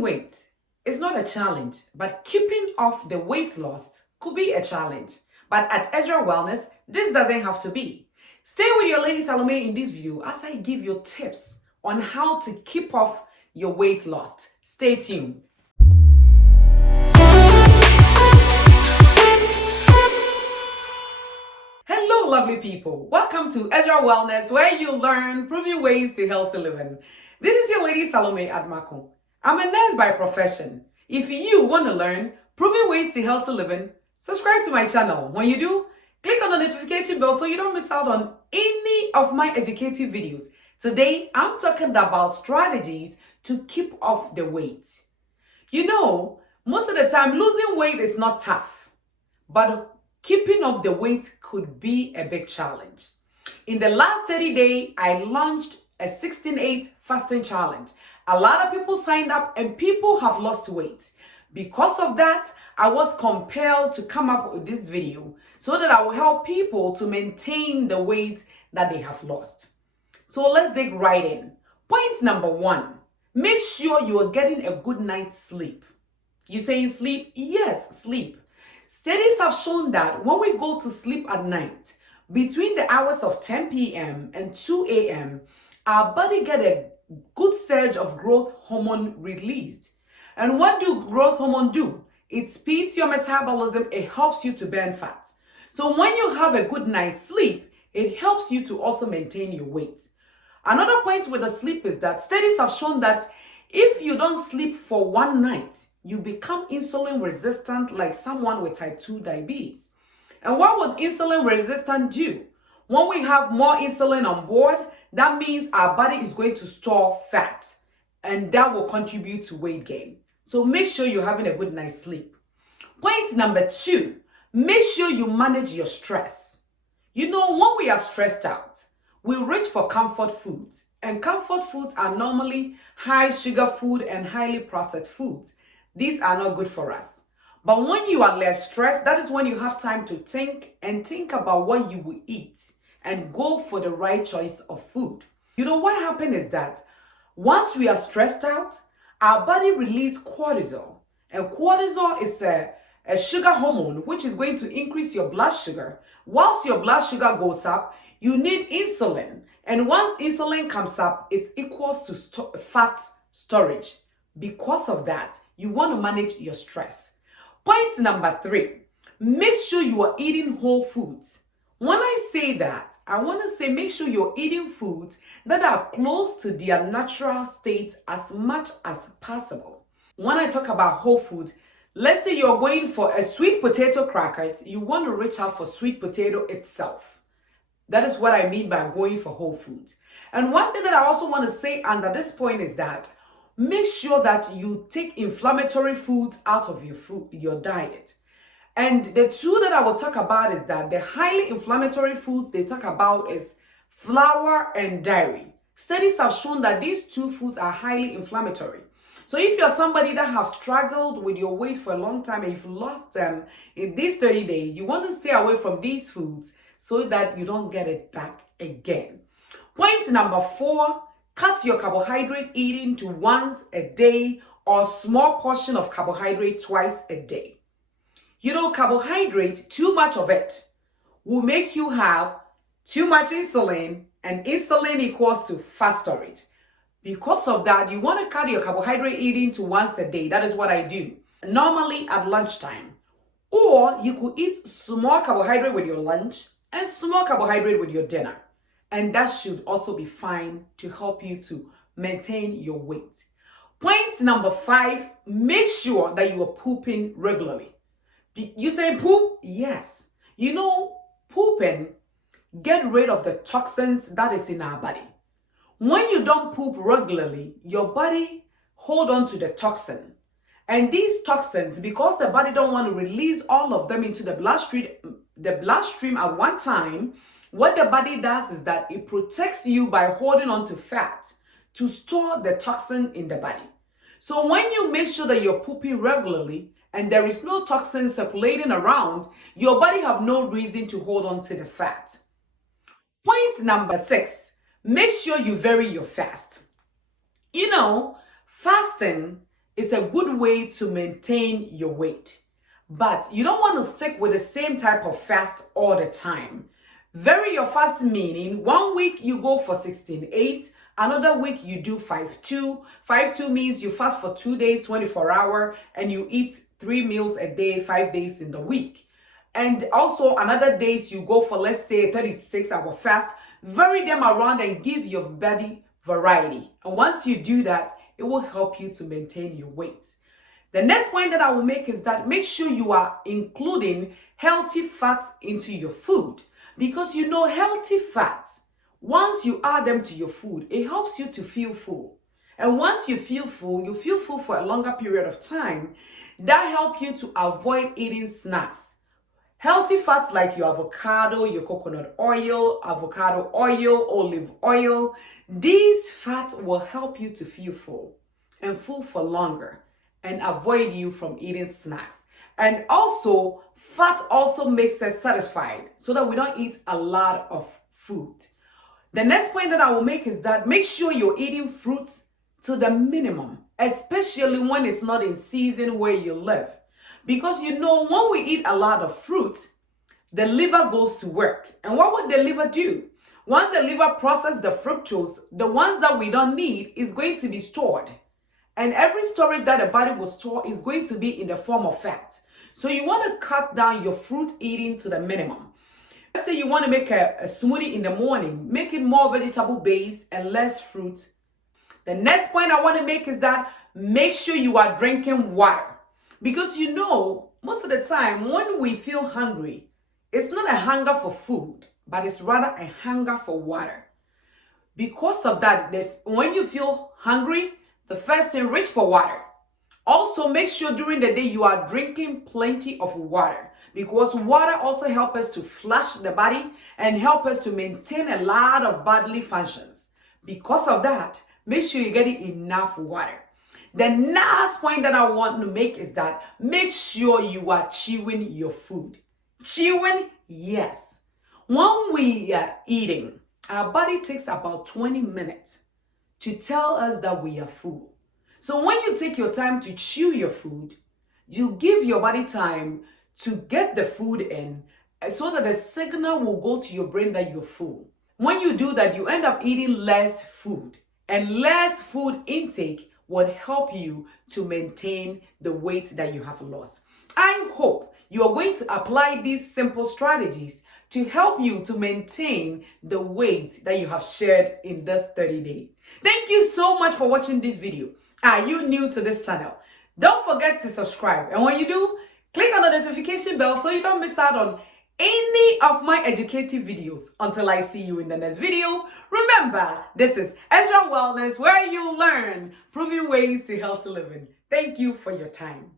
losing weight is not a challenge, but keeping off the weight lost could be a challenge. But at Ezra Wellness, this doesn't have to be. Stay with your lady Salome in this video as I give you tips on how to keep off your weight lost. Stay tuned. Hello, lovely people. Welcome to Ezra Wellness, where you learn proven ways to healthy living. This is your lady Salome Admako. I'm a nurse by profession. If you want to learn proven ways to healthy living, subscribe to my channel. When you do, click on the notification bell so you don't miss out on any of my educative videos. Today, I'm talking about strategies to keep off the weight. You know, most of the time, losing weight is not tough, but keeping off the weight could be a big challenge. In the last 30 days, I launched a 16-8 fasting challenge. A lot of people signed up and people have lost weight. Because of that, I was compelled to come up with this video so that I will help people to maintain the weight that they have lost. So let's dig right in. Point number 1, make sure you are getting a good night's sleep. You saying sleep? Yes, sleep. Studies have shown that when we go to sleep at night, between the hours of 10 p.m. and 2 a.m., our body gets a good surge of growth hormone released. And what do growth hormone do? It speeds your metabolism, it helps you to burn fat. So when you have a good night's sleep, it helps you to also maintain your weight. Another point with the sleep is that studies have shown that if you don't sleep for one night, you become insulin resistant like someone with type 2 diabetes. And what would insulin resistant do? When we have more insulin on board, that means our body is going to store fat, and that will contribute to weight gain. So make sure you're having a good night's sleep. Point number 2, make sure you manage your stress. You know, when we are stressed out, we reach for comfort foods, and comfort foods are normally high sugar food and highly processed foods. These are not good for us. But when you are less stressed, that is when you have time to think about what you will eat and go for the right choice of food. You know what happened is that once we are stressed out, our body releases cortisol. And cortisol is a sugar hormone which is going to increase your blood sugar. Whilst your blood sugar goes up, you need insulin. And once insulin comes up, it equals to fat storage. Because of that, you want to manage your stress. Point number 3, make sure you are eating whole foods. When I say that, I want to say make sure you're eating foods that are close to their natural state as much as possible. When I talk about whole food, let's say you're going for a sweet potato crackers, you want to reach out for sweet potato itself. That is what I mean by going for whole foods. And one thing that I also want to say under this point is that make sure that you take inflammatory foods out of your diet. And the two that I will talk about is that the highly inflammatory foods they talk about is flour and dairy. Studies have shown that these two foods are highly inflammatory. So if you're somebody that have struggled with your weight for a long time and you've lost them in these 30 days, you want to stay away from these foods so that you don't get it back again. Point number 4, cut your carbohydrate eating to once a day or small portion of carbohydrate twice a day. You know, carbohydrate, too much of it, will make you have too much insulin, and insulin equals to fat storage. Because of that, you want to cut your carbohydrate eating to once a day. That is what I do, normally at lunchtime. Or you could eat small carbohydrate with your lunch and small carbohydrate with your dinner. And that should also be fine to help you to maintain your weight. Point number 5, make sure that you are pooping regularly. You say poop? Yes. You know, pooping get rid of the toxins that is in our body. When you don't poop regularly, your body hold on to the toxin. And these toxins, because the body don't want to release all of them into the bloodstream at one time, what the body does is that it protects you by holding on to fat to store the toxin in the body. So when you make sure that you're pooping regularly and there is no toxin circulating around, your body have no reason to hold on to the fat. Point number 6, make sure you vary your fast. You know, fasting it's a good way to maintain your weight. But you don't want to stick with the same type of fast all the time. Vary your fast, meaning 1 week you go for 16:8, another week you do 5:2. 5:2 means you fast for 2 days, 24 hours, and you eat 3 meals a day, 5 days in the week. And also another days you go for, let's say, 36-hour fast. Vary them around and give your body variety. And once you do that, it will help you to maintain your weight. The next point that I will make is that make sure you are including healthy fats into your food. Because you know, healthy fats, once you add them to your food, it helps you to feel full. And once you feel full for a longer period of time. That helps you to avoid eating snacks. Healthy fats like your avocado, your coconut oil, avocado oil, olive oil, these fats will help you to feel full and full for longer and avoid you from eating snacks. And also, fat also makes us satisfied so that we don't eat a lot of food. The next point that I will make is that make sure you're eating fruits to the minimum, especially when it's not in season where you live. Because you know, when we eat a lot of fruit, the liver goes to work. And what would the liver do? Once the liver processes the fructose, the ones that we don't need is going to be stored. And every storage that the body will store is going to be in the form of fat. So you want to cut down your fruit eating to the minimum. Let's say you want to make a smoothie in the morning, make it more vegetable based and less fruit. The next point I want to make is that make sure you are drinking water. Because you know, most of the time when we feel hungry, it's not a hunger for food, but it's rather a hunger for water. Because of that, when you feel hungry, the first thing, reach for water. Also, make sure during the day you are drinking plenty of water, because water also helps us to flush the body and help us to maintain a lot of bodily functions. Because of that, make sure you're getting enough water. The last point that I want to make is that make sure you are chewing your food. Chewing, yes. When we are eating, our body takes about 20 minutes to tell us that we are full. So when you take your time to chew your food, you give your body time to get the food in so that the signal will go to your brain that you're full. When you do that, you end up eating less food, and less food intake would help you to maintain the weight that you have lost. I hope you are going to apply these simple strategies to help you to maintain the weight that you have shared in this 30 days. Thank you so much for watching this video. Are you new to this channel? Don't forget to subscribe. And when you do, click on the notification bell so you don't miss out on any of my educative videos. Until I see you in the next video, remember, this is Ezra Wellness, where you learn proven ways to healthy living. Thank you for your time.